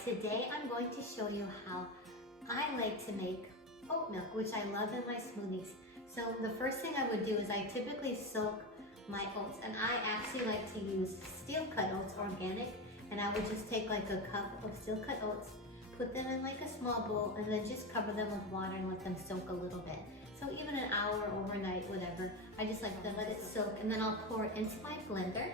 Today I'm going to show you how I like to make oat milk, which I love in my smoothies. So the first thing I would do is I typically soak my oats, and I actually like to use steel cut oats, organic, and I would just take like a cup of steel cut oats, put them in like a small bowl, and then just cover them with water and let them soak a little bit. So even an hour, overnight, whatever, I just like to let it soak, and then I'll pour it into my blender.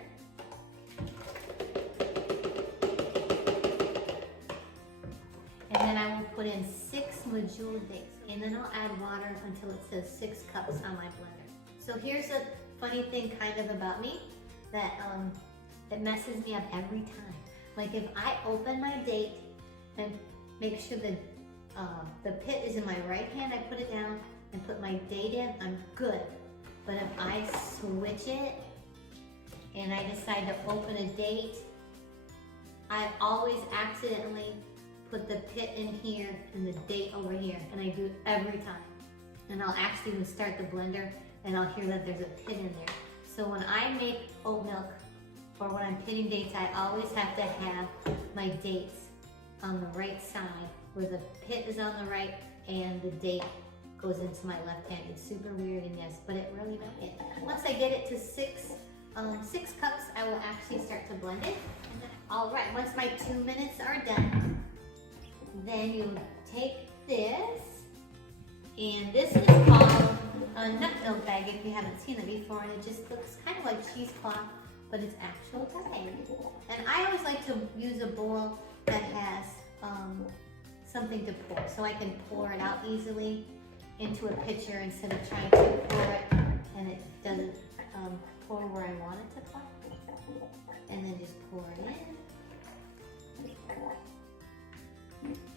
And then I will put in 6 medjool dates, and then I'll add water until it says 6 cups on my blender. So here's a funny thing kind of about me that it messes me up every time. Like if I open my date and make sure that the pit is in my right hand, I put it down and put my date in, I'm good. But if I switch it and I decide to open a date, I always accidentally put the pit in here and the date over here, and I do it every time. And I'll actually even start the blender and I'll hear that there's a pit in there. So when I make oat milk or when I'm pitting dates, I always have to have my dates on the right side where the pit is on the right and the date goes into my left hand. It's super weird, and yes, but it really matters. Once I get it to 6 cups, I will actually start to blend it. All right, once my 2 minutes are done, then you take this, and this is called a nut milk bag if you haven't seen it before, and it just looks kind of like cheesecloth, but it's actual bag. And I always like to use a bowl that has something to pour, so I can pour it out easily into a pitcher instead of trying to pour it and it doesn't pour where I want it to pour. And then just pour it in.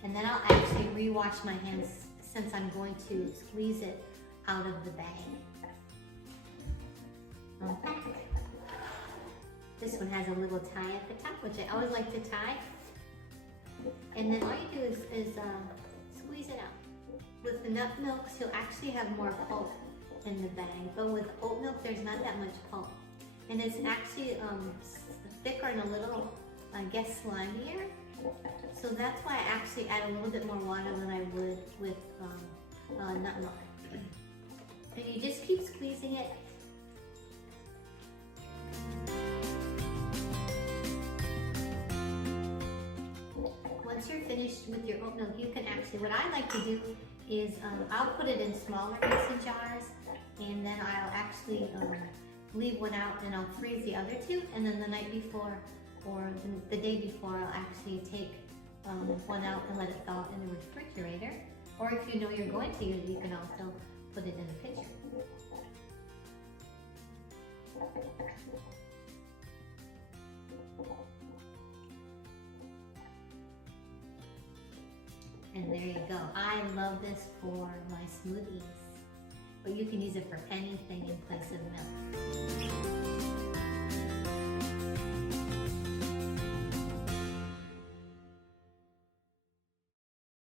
And then I'll actually rewash my hands since I'm going to squeeze it out of the bag. Okay. This one has a little tie at the top, which I always like to tie. And then all you do is squeeze it out. With the nut milks, you'll actually have more pulp in the bag, but with oat milk, there's not that much pulp. And it's actually thicker and a little, I guess, slimier. So that's why I actually add a little bit more water than I would with nut milk. And you just keep squeezing it. Once you're finished with your oat milk, you can actually, what I like to do is I'll put it in smaller mason jars, and then I'll actually leave one out and I'll freeze the other 2, and then the night before or the day before I'll actually take one out and let it thaw in the refrigerator. Or if you know you're going to use it, you can also put it in a pitcher. And there you go. I love this for my smoothies, but you can use it for anything in place of milk.